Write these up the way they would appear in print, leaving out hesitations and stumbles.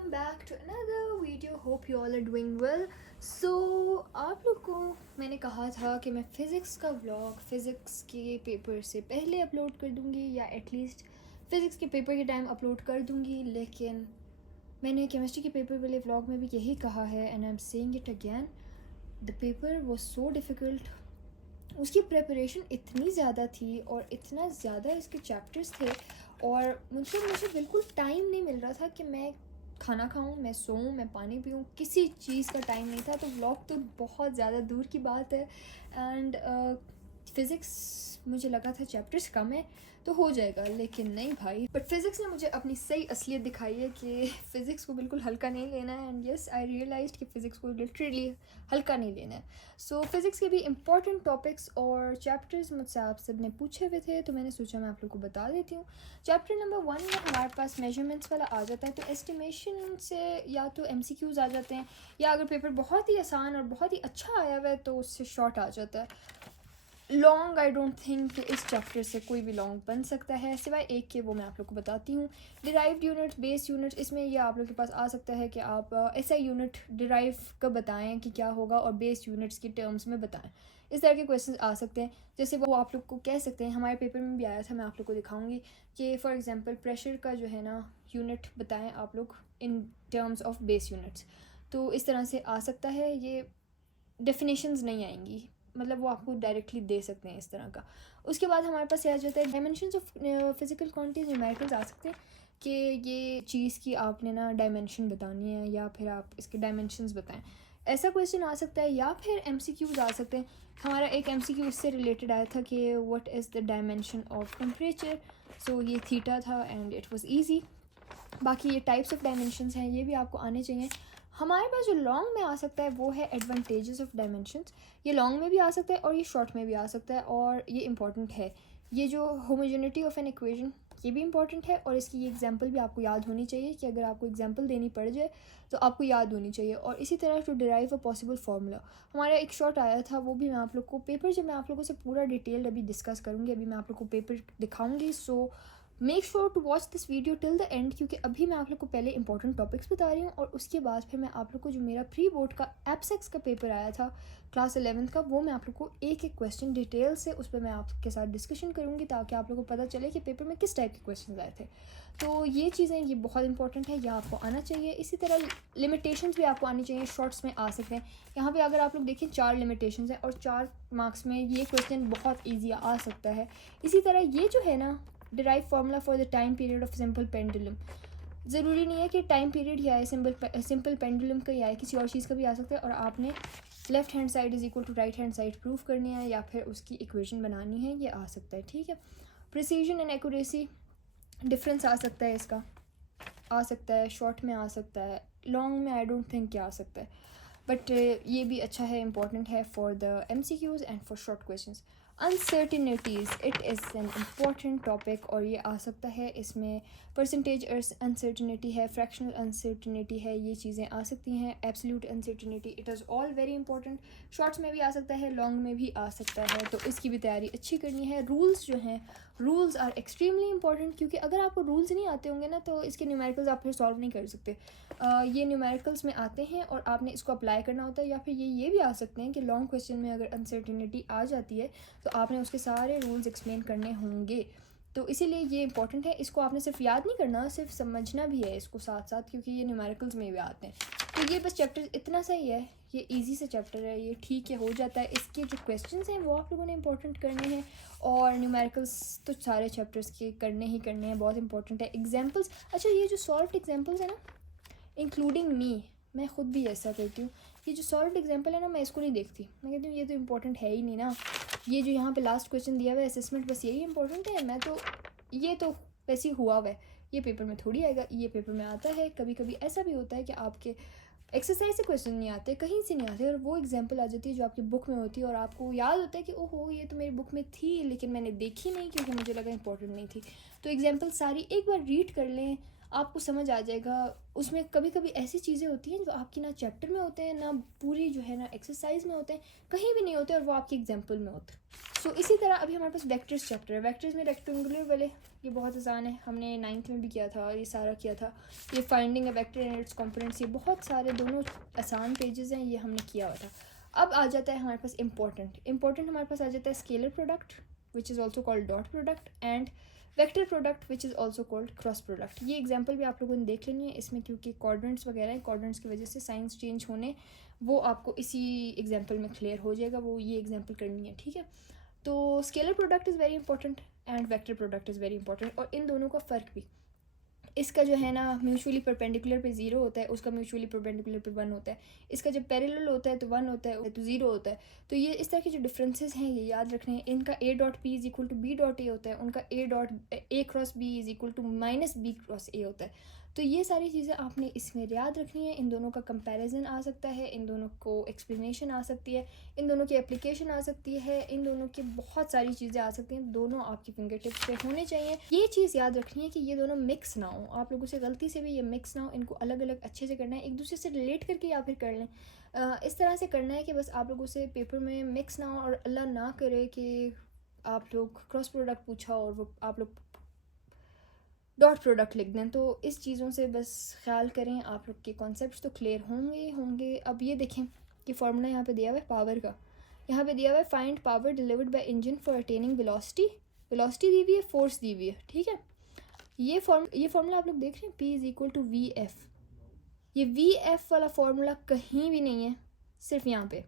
welcome back to another video. Hope you all are doing well. So आप लोग को मैंने कहा था कि मैं फ़िज़िक्स का व्लॉग फ़िज़िक्स के पेपर से पहले अपलोड कर दूँगी या एटलीस्ट फ़िज़िक्स के पेपर के टाइम अपलोड कर दूँगी, लेकिन मैंने केमिस्ट्री के पेपर वाले व्लॉग में भी यही कहा है and I am saying it again. The paper was so difficult. उसकी प्रिपरेशन इतनी ज़्यादा थी और इतना ज़्यादा इसके चैप्टर्स थे और मुझे बिल्कुल टाइम नहीं मिल रहा था कि मैं खाना खाऊं, मैं सोऊं, मैं पानी पीऊं, किसी चीज़ का टाइम नहीं था. तो व्लॉग तो बहुत ज़्यादा दूर की बात है. एंड फ़िज़िक्स मुझे लगा था चैप्टर्स कम है तो हो जाएगा, लेकिन नहीं भाई. बट फ़िज़िक्स ने मुझे अपनी सही असलियत दिखाई है कि फ़िज़िक्स को बिल्कुल हल्का नहीं लेना है. एंड यस, आई रियलाइज्ड कि फ़िज़िक्स को लिटरली हल्का नहीं लेना है. सो फ़िज़िक्स के भी इम्पॉर्टेंट टॉपिक्स और चैप्टर्स मुझसे आप सब ने पूछे हुए थे, तो मैंने सोचा मैं आप लोग को बता देती हूँ. चैप्टर नंबर 1 में हमारे पास मेजरमेंट्स वाला आ जाता है. तो एस्टिमेशन से या तो MCQs आ जाते हैं, या अगर पेपर बहुत ही आसान और बहुत ही अच्छा आया हुआ है तो उससे शॉर्ट आ जाता है. लॉन्ग आई डोंट थिंक कि इस चैप्टर से कोई भी लॉन्ग बन सकता है सिवाय एक के, वो मैं आप लोग को बताती हूँ. डिराइव्ड यूनिट्स, बेस यूनिट्स, इसमें ये आप लोग के पास आ सकता है कि आप SI यूनिट डिराइव का बताएं कि क्या होगा और बेस यूनिट्स की टर्म्स में बताएं. इस तरह के क्वेश्चंस आ सकते हैं. जैसे वो आप लोग को कह सकते हैं, हमारे पेपर में भी आया था, मैं आप लोग को दिखाऊंगी कि फॉर एग्जांपल प्रेशर का जो है ना यूनिट बताएं आप लोग in terms of base units. तो इस तरह से आ सकता है. ये डेफिनेशंस नहीं आएंगी, मतलब वो आपको डायरेक्टली दे सकते हैं इस तरह का. उसके बाद हमारे पास आ जाता है dimensions of physical quantities. Numericals आ सकते हैं कि ये चीज़ की आपने ना डायमेंशन बतानी है या फिर आप इसके डायमेंशंस बताएं. ऐसा क्वेश्चन आ सकता है. या फिर MCQs आ सकते हैं. हमारा एक MCQ इससे रिलेटेड आया था कि what is the dimension of temperature. So ये थीटा था एंड इट वाज इजी. बाकी ये टाइप्स ऑफ डायमेंशंस हैं, ये भी आपको आने चाहिए. हमारे पास जो लॉन्ग में आ सकता है वो है एडवांटेजेस ऑफ डायमेंशंस. ये लॉन्ग में भी आ सकता है और ये शॉर्ट में भी आ सकता है और ये इंपॉर्टेंट है. ये जो होमोजेनिटी ऑफ एन इक्वेशन, ये भी इंपॉर्टेंट है और इसकी ये एग्जांपल भी आपको याद होनी चाहिए कि अगर आपको एग्जांपल देनी पड़ जाए तो आपको याद होनी चाहिए. और इसी तरह to derive a possible formula, हमारा एक शॉर्ट आया था, वो भी मैं आप लोग को पेपर जब मैं आप लोगों से पूरा डिटेल अभी डिस्कस करूँगी, अभी मैं आप लोग को पेपर दिखाऊँगी. So make sure to watch this video till the end, क्योंकि अभी मैं आप लोग को पहले इंपॉर्टेंट टॉपिक्स बता रही हूँ और उसके बाद फिर मैं आप लोग को जो मेरा प्री बोर्ड का एप्सेक्स का पेपर आया था क्लास 11th का, वो मैं आप लोग को एक एक क्वेश्चन डिटेल से उस पर मैं आपके साथ डिस्कशन करूँगी ताकि आप लोग को पता चले कि पेपर में किस टाइप के क्वेश्चन आए थे. तो ये चीज़ें ये बहुत इंपॉर्टेंट है, यह आपको आना चाहिए. इसी तरह लिमिटेशंस भी आपको आनी चाहिए. शॉर्ट्स में आ सकते हैं. यहाँ पे अगर आप लोग देखें 4 लिमिटेशंस हैं और 4 मार्क्स में ये क्वेश्चन बहुत ईजी आ सकता है. इसी तरह ये जो है ना derive formula for the time period of simple pendulum, ज़रूरी नहीं है कि टाइम पीरियड ही आए, सिंपल पेंडुलम का ही आए, किसी और चीज़ का भी आ सकता है. और आपने left hand side is equal to right hand side proof करनी है या फिर उसकी इक्वेशन बनानी है, ये आ सकता है. ठीक है. प्रिसीजन एंड एक्यूरेसी, डिफरेंस आ सकता है, इसका आ सकता है. शॉर्ट में आ सकता है, लॉन्ग में आई डोंट थिंक क्या आ सकता है. बट ये भी अच्छा है, इंपॉर्टेंट है for the MCQs and for short questions. Uncertainties, it is an important topic और ये आ सकता है. इसमें परसेंटेज अनसर्टिनिटी है, फ्रैक्शनल अनसर्टिनिटी है, ये चीज़ें आ सकती हैं. Absolute uncertainty, it is all very important. Shorts में भी आ सकता है, लॉन्ग में भी आ सकता है, तो इसकी भी तैयारी अच्छी करनी है. रूल्स जो हैं, रूल्स आर एक्सट्रीमली इंपॉर्टेंट, क्योंकि अगर आपको रूल्स नहीं आते होंगे ना तो इसके न्यूमेरिकल्स आप फिर सॉल्व नहीं कर सकते. ये न्यूमेरिकल्स में आते हैं और आपने इसको अप्लाई करना होता है. या फिर ये भी आ सकते हैं कि लॉन्ग क्वेश्चन में अगर अनसर्टिनिटी आ जाती है तो आपने उसके सारे रूल्स एक्सप्लेन करने होंगे. तो इसीलिए ये इंपॉर्टेंट है. इसको आपने सिर्फ याद नहीं करना, सिर्फ समझना भी है इसको साथ साथ, क्योंकि ये न्यूमेरिकल्स में भी आते हैं. तो ये बस चैप्टर इतना सा ही है, ये इजी से चैप्टर है, ये ठीक है, हो जाता है. इसके जो क्वेश्चंस हैं वो आप लोगों ने इंपॉर्टेंट करने हैं और न्यूमेरिकल्स तो सारे चैप्टर्स के करने ही करने हैं, बहुत इंपॉर्टेंट है. एग्जाम्पल्स, अच्छा ये जो सॉल्व एग्जाम्पल्स है ना, इंक्लूडिंग मी, मैं ख़ुद भी ऐसा करती हूँ. ये जो सॉल्व एग्जाम्पल है ना, मैं इसको नहीं देखती. मैं कहती हूँ ये तो इंपॉर्टेंट है ही नहीं ना. ये जो यहाँ पे लास्ट क्वेश्चन दिया हुआ है असेसमेंट, बस यही इंपॉर्टेंट है. मैं तो ये तो वैसे ही हुआ हुआ है, ये पेपर में थोड़ी आएगा. ये पेपर में आता है. कभी कभी ऐसा भी होता है कि आपके एक्सरसाइज से क्वेश्चन नहीं आते, कहीं से नहीं आते, और वो एग्जाम्पल आ जाती है जो आपकी बुक में होती है और आपको याद होता है कि ओहो ये तो मेरी बुक में थी लेकिन मैंने देखी नहीं क्योंकि मुझे लगा इंपॉर्टेंट नहीं थी. तो एग्जाम्पल सारी एक बार रीड कर लें, आपको समझ आ जाएगा. उसमें कभी कभी ऐसी चीज़ें होती हैं जो आपकी ना चैप्टर में होते हैं, ना पूरी जो है ना एक्सरसाइज में होते हैं, कहीं भी नहीं होते और वो आपके एग्जाम्पल में होते हैं. सो इसी तरह अभी हमारे पास वेक्टर्स चैप्टर है। वेक्टर्स में रेक्टेंगुलर वाले ये बहुत आसान है, हमने 9th में भी किया था, ये सारा किया था। ये finding a vector and it's components, ये बहुत सारे दोनों आसान पेजेस हैं, ये हमने किया हुआ था। अब आ जाता है हमारे पास इंपॉर्टेंट हमारे पास आ जाता है scalar product which is also called dot product and vector product which is also called cross product. ये एग्जाम्पल भी आप लोगों ने देख लेनी है इसमें, क्योंकि कॉर्डिनेट्स वगैरह हैं, कॉर्डिनेट्स की वजह से साइंस चेंज होने वो आपको इसी एग्जाम्पल में क्लियर हो जाएगा, वो ये एग्जाम्पल करनी है, ठीक है। तो scalar product is very important and vector product is very important, और इन दोनों का फ़र्क भी, इसका जो है ना म्यूचुअली परपेंडिकुलर पे 0 होता है, उसका म्यूचुअली परपेंडिकुलर पे 1 होता है। इसका जब पैरेलल होता है तो 1 होता है, तो 0 होता है। तो ये इस तरह के जो डिफरेंसेस हैं ये याद रखने हैं। इनका a dot p is equal to b dot a होता है, उनका a cross b is equal to minus b cross a होता है। तो ये सारी चीज़ें आपने इसमें याद रखनी है। इन दोनों का कंपैरिजन आ सकता है, इन दोनों को एक्सप्लेनेशन आ सकती है, इन दोनों की एप्लीकेशन आ सकती है, इन दोनों की बहुत सारी चीज़ें आ सकती हैं। दोनों आपकी फिंगर टिप्स पे होने चाहिए। ये चीज़ याद रखनी है कि ये दोनों मिक्स ना हो, आप लोगों से गलती से भी ये मिक्स ना हो, इनको अलग अलग अच्छे से करना है, एक दूसरे से रिलेट करके या फिर कर लें। इस तरह से करना है कि बस आप लोगों से पेपर में मिक्स ना हो, और अल्लाह ना करे कि आप लोग क्रॉस प्रोडक्ट पूछा और वो आप लोग डॉट प्रोडक्ट लिख दें। तो इस चीज़ों से बस ख्याल करें, आप लोग के कॉन्सेप्ट्स तो क्लियर होंगे। अब ये देखें कि फार्मूला यहाँ पे दिया हुआ है पावर का, यहाँ पे दिया हुआ है find power delivered by engine for attaining velocity दी हुई है, फोर्स दी हुई है, ठीक है। ये फार्मूला आप लोग देख रहे हैं, P is equal to V F. ये वी एफ वाला फार्मूला कहीं भी नहीं है, सिर्फ यहाँ पे,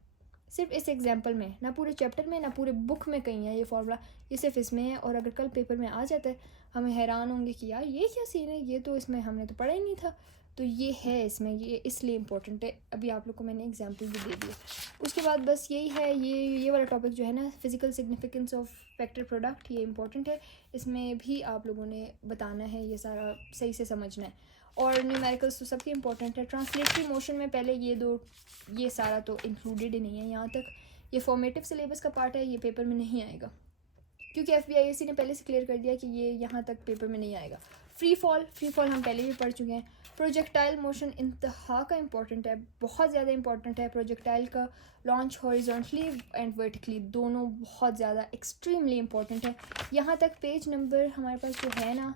सिर्फ इस एग्जाम्पल में, ना पूरे चैप्टर में ना पूरे बुक में कहीं है ये फार्मूला, ये सिर्फ इसमें है। और अगर कल पेपर में आ जाता है हमें हैरान होंगे कि यार ये क्या सीन है, ये तो इसमें हमने तो पढ़ा ही नहीं था। तो ये है इसमें, ये इसलिए इम्पोर्टेंट है। अभी आप लोग को मैंने एग्जाम्पल भी दे दिए। उसके बाद बस यही है, ये वाला टॉपिक जो है ना, physical significance of vector product, ये इंपॉर्टेंट है। इसमें भी आप लोगों ने बताना है, ये सारा सही से समझना है। और न्यूमेरिकल्स तो सबके इंपॉर्टेंट है। ट्रांसलेटरी मोशन में पहले ये सारा तो इंक्लूडेड ही नहीं है यहाँ तक। ये फॉर्मेटिव सिलेबस का पार्ट है, ये पेपर में नहीं आएगा, क्योंकि FBISC ने पहले से क्लियर कर दिया कि ये यहाँ तक पेपर में नहीं आएगा। फ्री फॉल हम पहले भी पढ़ चुके हैं। प्रोजेक्टाइल मोशन इंतहा का इंपॉर्टेंट है, बहुत ज़्यादा इंपॉर्टेंट है। प्रोजेक्टाइल का लॉन्च हॉरिजॉन्टली एंड वर्टिकली, दोनों बहुत ज़्यादा एक्सट्रीमली इंपॉर्टेंट है। यहाँ तक पेज नंबर हमारे पास जो है ना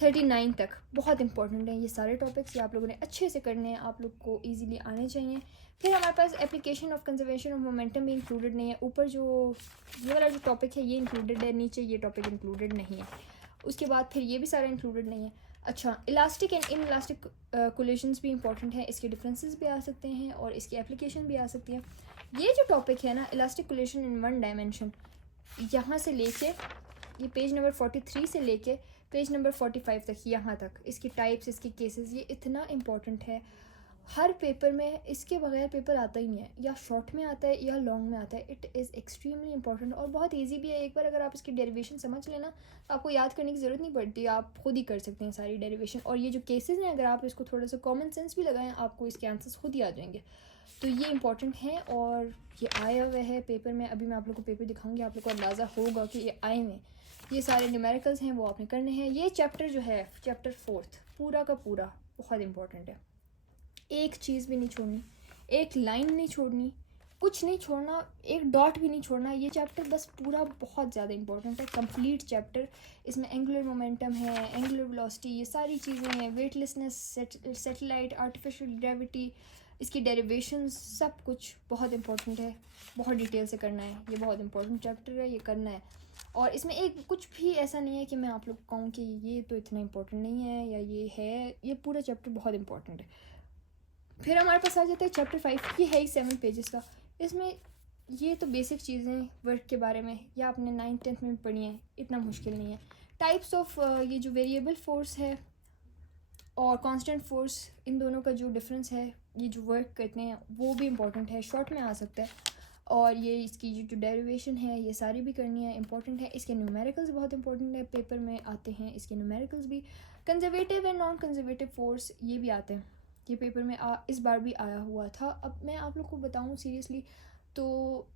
39 तक बहुत इंपॉर्टेंट है ये सारे टॉपिक्स, ये आप लोगों ने अच्छे से करने हैं, आप लोग को इजीली आने चाहिए। फिर हमारे पास application of conservation of momentum भी इंक्लूडेड नहीं है। ऊपर जो ये वाला जो टॉपिक है ये इंक्लूडेड है, नीचे ये टॉपिक इंक्लूडेड नहीं है। उसके बाद फिर ये भी सारा इंक्लूडेड नहीं है। अच्छा, elastic and in elastic collisions भी इंपॉर्टेंट है, इसके डिफरेंसेस भी आ सकते हैं और इसकी एप्लीकेशन भी आ सकती है। ये जो टॉपिक है ना, इलास्टिक कोलिशन इन 1 डायमेंशन, यहाँ से लेके ये पेज नंबर 43 से लेके पेज नंबर 45 तक, यहाँ तक इसकी टाइप्स, इसके केसेस, ये इतना इम्पॉर्टेंट है हर पेपर में। इसके बगैर पेपर आता ही नहीं है, या शॉर्ट में आता है या लॉन्ग में आता है। इट इज़ एक्सट्रीमली इंपॉर्टेंट और बहुत इजी भी है। एक बार अगर आप इसकी डेरिवेशन समझ लेना तो आपको याद करने की ज़रूरत नहीं पड़ती, आप खुद ही कर सकते हैं सारी डेरिवेशन। और ये जो केसेस हैं, अगर आप इसको थोड़ा सा कॉमन सेंस भी लगाएं, आपको इसके आंसर्स खुद ही आ जाएंगे। तो ये इंपॉर्टेंट है और ये आया हुआ है पेपर में। अभी मैं आप लोग को पेपर दिखाऊंगी, आप लोग को अंदाज़ा होगा कि ये आए हुए। ये सारे न्यूमेरिकल्स हैं वो आपने करने हैं। ये चैप्टर जो है, चैप्टर 4 पूरा का पूरा बहुत इंपॉर्टेंट है। एक चीज़ भी नहीं छोड़नी, एक लाइन नहीं छोड़नी, कुछ नहीं छोड़ना, एक डॉट भी नहीं छोड़ना। ये चैप्टर बस पूरा बहुत ज़्यादा इंपॉर्टेंट है, कंप्लीट चैप्टर। इसमें एंगुलर मोमेंटम है, एंगुलर वेलोसिटी, ये सारी चीज़ें हैं, वेटलेसनेस, सैटेलाइट, आर्टिफिशियल ग्रेविटी, इसकी डेरिवेशंस, सब कुछ बहुत इंपॉर्टेंट है। बहुत डिटेल से करना है, ये बहुत इंपॉर्टेंट चैप्टर है, ये करना है। और इसमें एक कुछ भी ऐसा नहीं है कि मैं आप लोग को कहूँ कि ये तो इतना इंपॉर्टेंट नहीं है या ये है, ये पूरा चैप्टर बहुत इंपॉर्टेंट है। फिर हमारे पास आ जाता है चैप्टर 5, ये है ही 7 पेजेस का। इसमें ये तो बेसिक चीज़ें वर्क के बारे में, या आपने 9th 10th में पढ़ी हैं, इतना मुश्किल नहीं है। टाइप्स ऑफ ये जो वेरिएबल फोर्स है और कांस्टेंट फोर्स, इन दोनों का जो डिफरेंस है, ये जो वर्क करते हैं वो भी इंपॉर्टेंट है, शॉर्ट में आ सकता है। और ये इसकी जो डेरिवेशन है ये सारी भी करनी है, इंपॉर्टेंट है। इसके न्यूमेरिकल्स बहुत इंपॉर्टेंट है, पेपर में आते हैं इसके न्यूमेरिकल्स भी। Conservative and non conservative force ये भी आते हैं, ये पेपर में इस बार भी आया हुआ था। अब मैं आप लोग को बताऊं सीरियसली, तो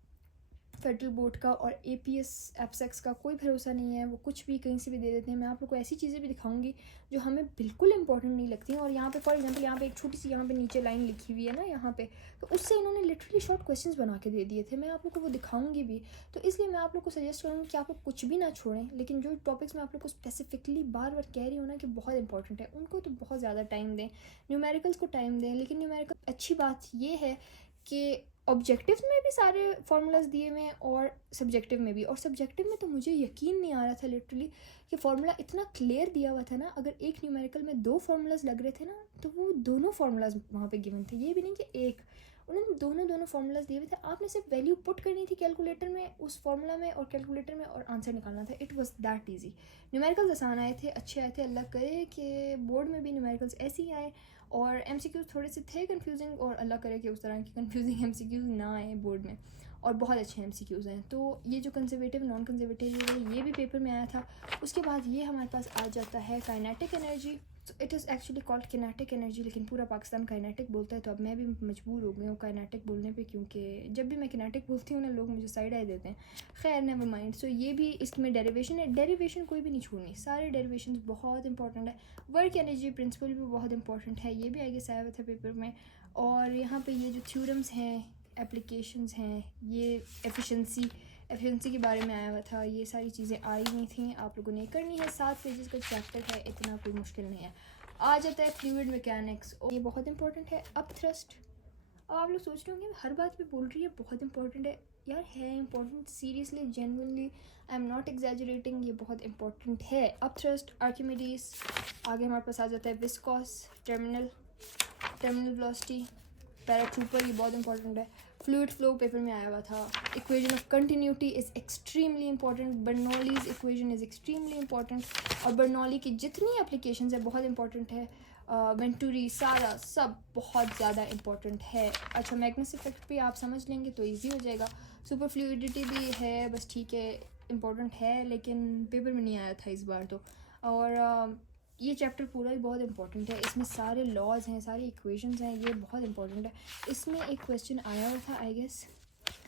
फेडरल बोर्ड का और APS एप्सेक्स का कोई भरोसा नहीं है, वो कुछ भी कहीं से भी दे देते हैं। मैं आप लोग को ऐसी चीज़ें भी दिखाऊंगी जो हमें बिल्कुल इंपॉर्टेंट नहीं लगती हैं। और यहाँ पे फॉर एग्जांपल यहाँ पे एक छोटी सी यहाँ पे नीचे लाइन लिखी हुई है ना यहाँ पे, तो उससे इन्होंने लिटरली शॉर्ट क्वेश्चंस बना के दे दिए थे। मैं आप लोग को वो दिखाऊंगी भी। तो इसलिए मैं आप लोग को सजेस्ट करूँगी कि आप लोग कुछ भी ना छोड़ें, लेकिन जो टॉपिक्स मैं आप लोग को स्पेसिफिकली बार बार कह रही हूँ ना कि बहुत इंपॉर्टेंट है, उनको तो बहुत ज़्यादा टाइम दें। न्यूमेरिकल्स को टाइम दें, लेकिन न्यूमेरिकल अच्छी बात ये है कि ऑब्जेक्टिव में भी सारे फार्मूलाज दिए हुए हैं और सब्जेक्टिव में भी। और सब्जेक्टिव में तो मुझे यकीन नहीं आ रहा था लिटरली कि फार्मूला इतना क्लियर दिया हुआ था ना। अगर एक न्यूमेरिकल में 2 फार्मूलाज लग रहे थे ना, तो वो दोनों फार्मूलाज वहाँ पे गिवन थे। ये भी नहीं कि एक, उन्होंने दोनों फार्मूलाज दिए हुए थे। आपने सिर्फ वैल्यू पुट करनी थी कैलकुलेटर में, उस फार्मूला में और कैलकुलेटर में, और आंसर निकालना था। It was that easy. Numericals आसान आए थे, अच्छे आए थे। अल्लाह करे कि बोर्ड में भी न्यूमेरिकल्स ऐसे ही आए। और MCQs थोड़े से थे कंफ्यूजिंग, और अल्लाह करे कि उस तरह की कंफ्यूजिंग MCQs ना आए बोर्ड में, और बहुत अच्छे MCQs हैं। तो ये जो कंजर्वेटिव नॉन कंजर्वेटिव ये भी पेपर में आया था। उसके बाद ये हमारे पास आ जाता है kinetic energy. It is actually called kinetic energy, लेकिन पूरा पाकिस्तान काइनेटिक बोलता है। तो अब मैं भी मजबूर हो गई हूँ काइनेटिक बोलने पे, क्योंकि जब भी मैं किनेटिक बोलती हूँ ना, लोग मुझे साइड आई देते हैं। खैर नेवर माइंड। सो ये भी इसमें डेरिवेशन है। डेरिवेशन कोई भी नहीं छोड़नी, सारे डेरिवेशन बहुत इंपॉर्टेंट है। वर्क एनर्जी प्रिंसिपल भी बहुत इंपॉर्टेंट है, ये भी आगे आया हुआ था पेपर में। और यहाँ पे ये जो थ्योरम्स हैं, एप्लीकेशंस हैं, ये एफिशिएंसी के बारे में आया हुआ था। ये सारी चीज़ें आई हुई थी, आप लोगों ने करनी है। 7 पेजेस का चैप्टर है, इतना कोई मुश्किल नहीं है। आ जाता है फ्लूइड मैकेनिक्स, ये बहुत इंपॉर्टेंट है। अप थ्रस्ट, आप लोग सोच रहे होंगे हर बात पे बोल रही है बहुत इंपॉर्टेंट है। यार है important, seriously genuinely, I am not exaggerating, ये बहुत इंपॉर्टेंट है। Up thrust, Archimedes. आगे हमारे पास आ जाता है विस्कॉस, टर्मिनल वेलोसिटी, पैराट्रूपर, ये बहुत इंपॉर्टेंट है। फ्लूइड फ्लो पेपर में आया हुआ था। Equation of continuity is extremely important. Bernoulli's equation is extremely important. और बर्नौली की जितनी एप्लीकेशंस है बहुत इंपॉर्टेंट है। वेंटूरी, सारा सब बहुत ज़्यादा इंपॉर्टेंट है। अच्छा, मैग्नस इफेक्ट भी आप समझ लेंगे तो ईजी हो जाएगा। सुपर फ्लूइडिटी भी है, बस ठीक है, इंपॉर्टेंट है, लेकिन पेपर में नहीं आया था इस बार तो। और ये चैप्टर पूरा ही बहुत इंपॉर्टेंट है। इसमें सारे लॉज हैं, सारी इक्वेशंस हैं, ये बहुत इंपॉर्टेंट है। इसमें एक क्वेश्चन आया हुआ था, आई गेस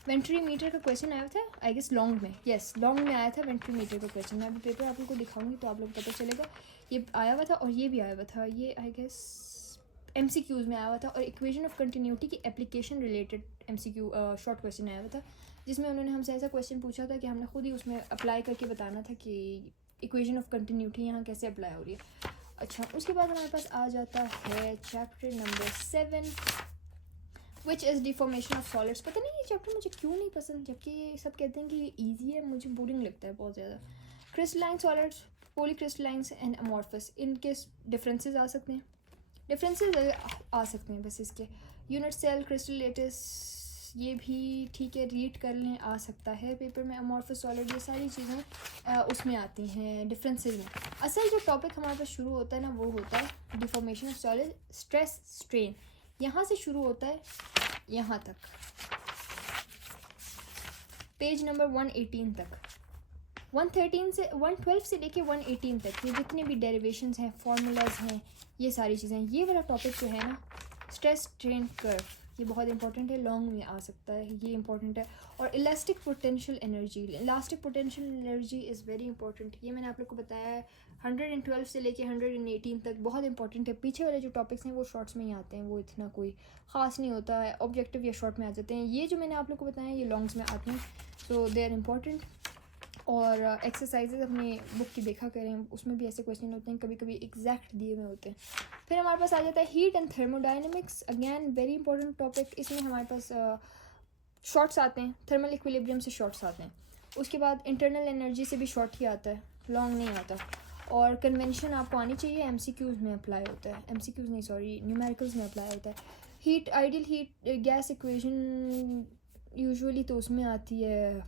वेंट्री मीटर का क्वेश्चन आया था, आई गेस लॉन्ग में, यस लॉन्ग में आया था वेंट्री मीटर का क्वेश्चन। मैं अभी पेपर आप लोग को दिखाऊंगी तो आप लोग पता चलेगा। ये आया हुआ था और ये भी आया हुआ था। ये आई गेस MCQs में आया हुआ था। और इक्वेशन ऑफ कंटिन्यूटी की application related MCQ short question आया हुआ था, जिसमें उन्होंने हमसे ऐसा क्वेश्चन पूछा था कि हमने खुद ही उसमें अप्लाई करके बताना था कि इक्वेशन ऑफ कंटिन्यूटी यहाँ कैसे अप्लाई हो रही है। अच्छा, उसके बाद हमारे पास आ जाता है chapter number 7, which is deformation of solids. पता नहीं ये चैप्टर मुझे क्यों नहीं पसंद, जबकि सब कहते हैं कि ये ईजी है, मुझे बोरिंग लगता है बहुत ज़्यादा। क्रिस्टलाइन सॉलिड्स, पॉलीक्रिस्टलाइंस एंड अमॉर्फस, इनके डिफरेंसेस आ सकते हैं, बस इसके। यूनिट सेल क्रिस्टलेटिस, ये भी ठीक है, रीड कर लें, आ सकता है पेपर में। अमॉर्फस सॉलिड, ये सारी चीज़ें उसमें आती हैं डिफरेंसेस में। असल जो टॉपिक हमारे पास शुरू होता है ना, वो होता है deformation of solid, stress strain, यहाँ से शुरू होता है यहाँ तक, पेज नंबर 118 तक। 112 से लेके 118 तक ये जितने भी डेरिवेशंस हैं, फार्मूलाज हैं, ये सारी चीज़ें। ये वाला टॉपिक जो है ना, स्ट्रेस स्ट्रेन कर्व, ये बहुत इंपॉर्टेंट है, लॉन्ग में आ सकता है, ये इंपॉर्टेंट है। और elastic potential energy is very important. ये मैंने आप लोग को बताया है, 112 से लेके 118 तक बहुत इंपॉर्टेंट है। पीछे वाले जो टॉपिक्स हैं वो शॉर्ट्स में ही आते हैं, वो इतना कोई ख़ास नहीं होता है, ऑब्जेक्टिव या शॉर्ट में आ जाते हैं। ये जो मैंने आप लोग को बताया ये लॉन्ग्स में आते हैं, सो दे आर इम्पॉर्टेंट। और एक्सरसाइजेज अपनी बुक की देखा करें, उसमें भी ऐसे क्वेश्चन होते हैं, कभी कभी एग्जैक्ट दिए हुए होते हैं। फिर हमारे पास आ जाता है heat and thermodynamics, again very important topic. इसमें हमारे पास शॉर्ट्स आते हैं, थर्मल इक्विलिब्रियम से शॉर्ट्स आते हैं। उसके बाद इंटरनल एनर्जी से भी शॉर्ट ही आता है, लॉन्ग नहीं आता। और कन्वेंशन आपको आनी चाहिए, MCQs में अप्लाई होता है, MCQs नहीं सॉरी न्यूमेरिकल्स में अप्लाई होता है। Heat, ideal heat gas equation usually तो उसमें आती है,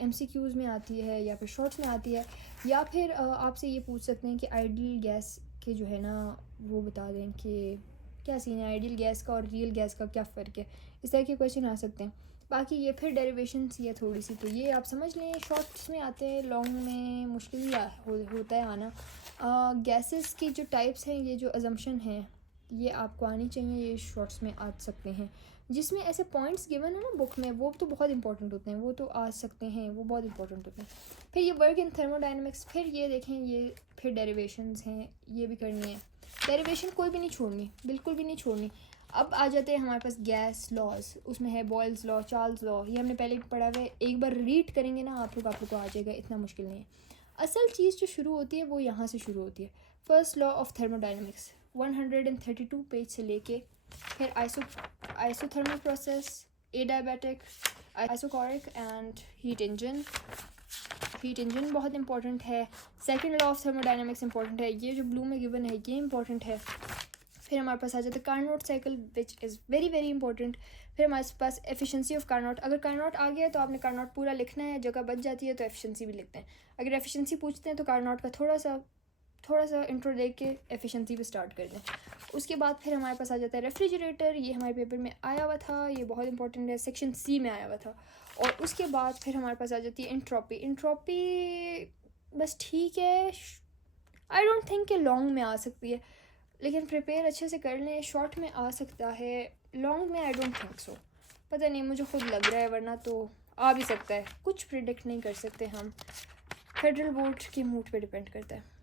MCQs में आती है, या फिर शॉर्ट्स में आती है, या फिर आपसे ये पूछ सकते हैं कि आइडियल गैस के जो है ना वो बता दें कि क्या सीन है, आइडियल गैस का और रियल गैस का क्या फ़र्क है, इस तरह के क्वेश्चन आ सकते हैं। बाकी ये फिर डेरिवेशंस ये थोड़ी सी, तो ये आप समझ लें, शॉर्ट्स में आते हैं, लॉन्ग में मुश्किल होता है आना। गैसेस की जो टाइप्स हैं, ये जो अजम्पशन हैं, ये आपको आनी चाहिए, ये शॉर्ट्स में आ सकते हैं। जिसमें ऐसे पॉइंट्स गिवन है ना बुक में, वो तो बहुत इंपॉर्टेंट होते हैं, वो तो आ सकते हैं, वो बहुत इंपॉर्टेंट होते हैं। फिर ये वर्क इन थर्मोडाइनमिक्स, फिर ये देखें ये फिर डेरिवेशंस हैं, ये भी करनी है। डेरिवेशन कोई भी नहीं छोड़नी, बिल्कुल भी नहीं छोड़नी। अब आ जाते हैं हमारे पास गैस लॉज, उसमें है बॉयल्स लॉ, चार्ल्स लॉ, ये हमने पहले पढ़ा हुआ है, एक बार रीड करेंगे ना आप लोग को आ जाएगा, इतना मुश्किल नहीं है। असल चीज़ जो शुरू होती है वो यहाँ से शुरू होती है। First law of thermodynamics 132 page से लेके, फिर isothermal process, adiabatic, isochoric and heat engine. Heat engine बहुत इंपॉर्टेंट है। Second law of thermodynamics important है, ये जो ब्लू में गिवन है ये इंपॉर्टेंट है। फिर हमारे पास आ जाता है Carnot cycle which is very very important. फिर हमारे पास एफिशिएंसी ऑफ कार्नोट, अगर कार्नोट आ गया तो आपने कार्नोट पूरा लिखना है, जगह बच जाती है तो एफिशिएंसी भी लिखते हैं। अगर एफिशिएंसी पूछते हैं तो कार्नोट का थोड़ा सा इंट्रो दे के एफिशिएंसी पे स्टार्ट कर दें। उसके बाद फिर हमारे पास आ जाता है रेफ्रिजरेटर, ये हमारे पेपर में आया हुआ था, ये बहुत इंपॉर्टेंट है, सेक्शन सी में आया हुआ था। और उसके बाद फिर हमारे पास आ जाती है इंट्रोपी। इंट्रोपी बस ठीक है, आई डोंट थिंक कि लॉन्ग में आ सकती है, लेकिन प्रिपेयर अच्छे से कर लें, शॉर्ट में आ सकता है, लॉन्ग में आई डोंट थिंक सो। पता नहीं, मुझे खुद लग रहा है, वरना तो आ भी सकता है, कुछ प्रिडिक्ट नहीं कर सकते हम, फेडरल बोर्ड की मूड पे डिपेंड करता है।